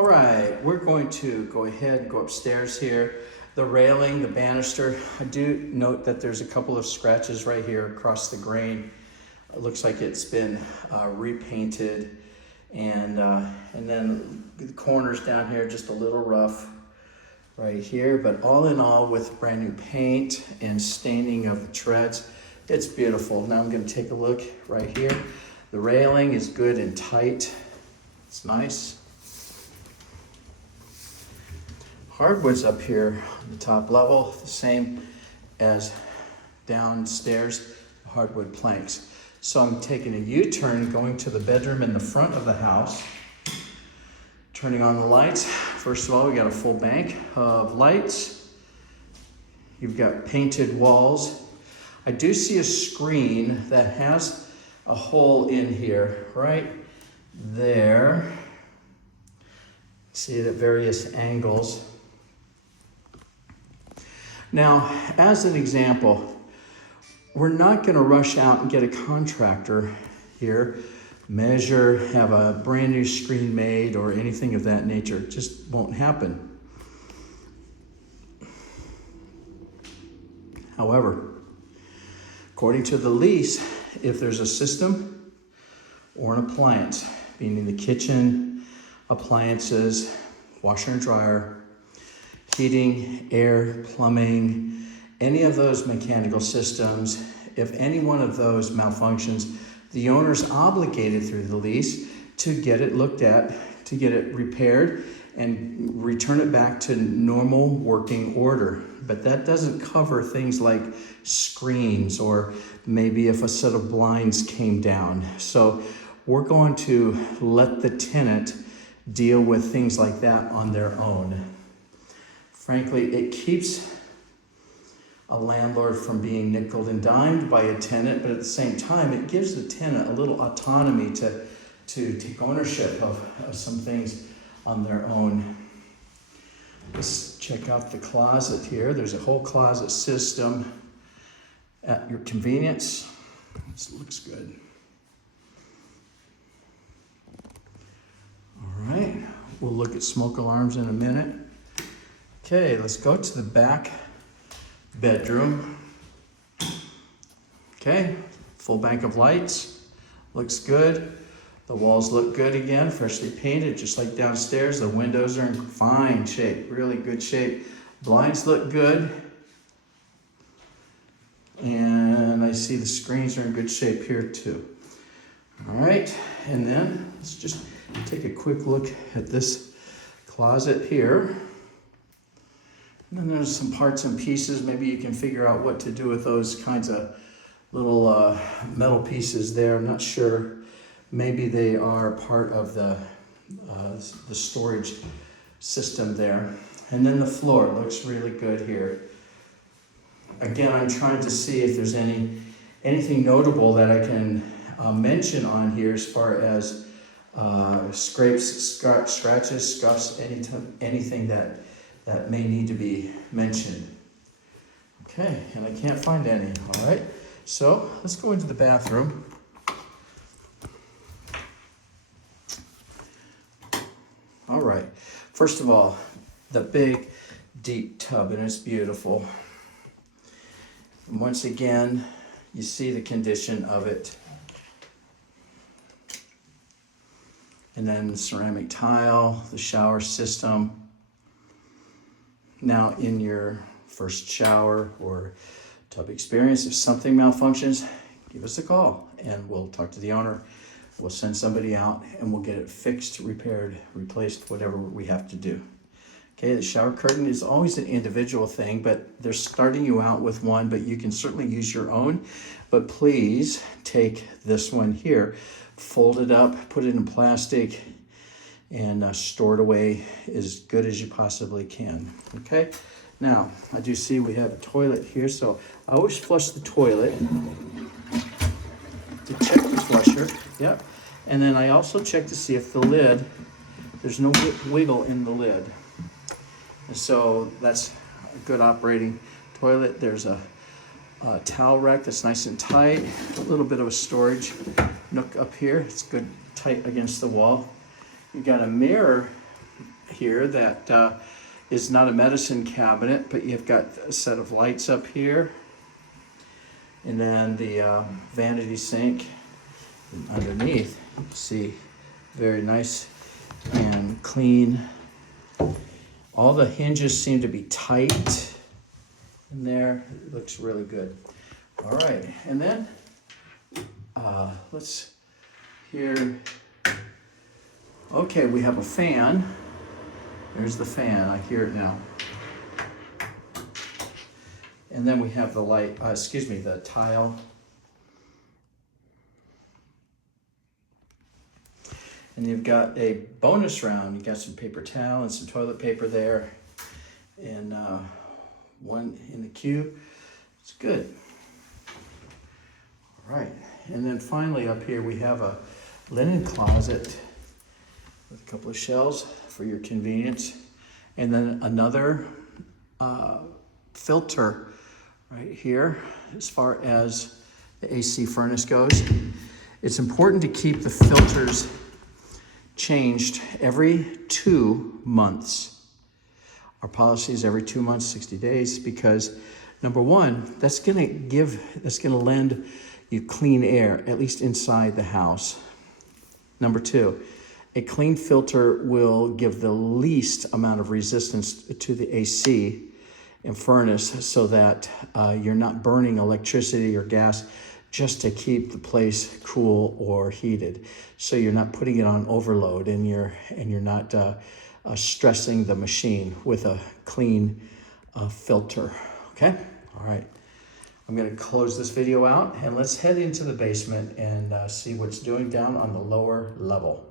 All right, we're going to go ahead and go upstairs here. The railing, the banister, I do note that there's a couple of scratches right here across the grain. It looks like it's been repainted, and then the corners down here just a little rough right here, but all in all, with brand new paint and staining of the treads, it's beautiful. Now I'm going to take a look right here. The railing is good and tight. It's nice. Hardwood's up here on the top level, the same as downstairs, hardwood planks. So I'm taking a U-turn, going to the bedroom in the front of the house, turning on the lights. First of all, we got a full bank of lights. You've got painted walls. I do see a screen that has a hole in here, right there. See it at various angles. Now, as an example, we're not going to rush out and get a contractor here, measure, have a brand new screen made or anything of that nature. It just won't happen. However, according to the lease, if there's a system or an appliance, meaning the kitchen, appliances, washer and dryer, heating, air, plumbing, any of those mechanical systems, if any one of those malfunctions, the owner's obligated through the lease to get it looked at, to get it repaired, and return it back to normal working order. But that doesn't cover things like screens or maybe if a set of blinds came down. So we're going to let the tenant deal with things like that on their own. Frankly, it keeps a landlord from being nickeled and dimed by a tenant, but at the same time, it gives the tenant a little autonomy to take ownership of some things on their own. Let's check out the closet here. There's a whole closet system at your convenience. This looks good. All right, we'll look at smoke alarms in a minute. Okay, let's go to the back bedroom. Okay, full bank of lights. Looks good. The walls look good again, freshly painted, just like downstairs. The windows are in fine shape, really good shape. Blinds look good. And I see the screens are in good shape here too. All right, and then let's just take a quick look at this closet here. And then there's some parts and pieces. Maybe you can figure out what to do with those kinds of little metal pieces there. I'm not sure. Maybe they are part of the storage system there. And then the floor looks really good here. Again, I'm trying to see if there's anything notable that I can mention on here as far as scrapes, scratches, scuffs, anything that may need to be mentioned. Okay, and I can't find any, all right? So let's go into the bathroom. All right, first of all, the big, deep tub, and it's beautiful. And once again, you see the condition of it. And then the ceramic tile, the shower system. Now, in your first shower or tub experience, if something malfunctions, give us a call and we'll talk to the owner. We'll send somebody out and we'll get it fixed, repaired, replaced, whatever we have to do. Okay, the shower curtain is always an individual thing, but they're starting you out with one, but you can certainly use your own. But please take this one here, fold it up, put it in plastic, and store it away as good as you possibly can. Okay, now I do see we have a toilet here, so I always flush the toilet to check the flusher. Yep, and then I also check to see if the lid, there's no wiggle in the lid. And so that's a good operating toilet. There's a towel rack that's nice and tight, a little bit of a storage nook up here. It's good, tight against the wall. You got a mirror here that is not a medicine cabinet, but you've got a set of lights up here. And then the vanity sink. And underneath, you can see very nice and clean. All the hinges seem to be tight in there. It looks really good. All right, and then let's hear. Okay, we have a fan. There's the fan, I hear it now. And then we have the light, the tile. And you've got a bonus round. You got some paper towel and some toilet paper there. And one in the cube. It's good. All right. And then finally up here we have a linen closet with a couple of shelves for your convenience. And then another filter right here as far as the AC furnace goes. It's important to keep the filters changed every 2 months. Our policy is every 2 months, 60 days, because number one, that's gonna lend you clean air, at least inside the house. Number two, a clean filter will give the least amount of resistance to the AC and furnace so that you're not burning electricity or gas just to keep the place cool or heated. So you're not putting it on overload and you're not stressing the machine with a clean filter, okay? All right, I'm gonna close this video out and let's head into the basement and see what's doing down on the lower level.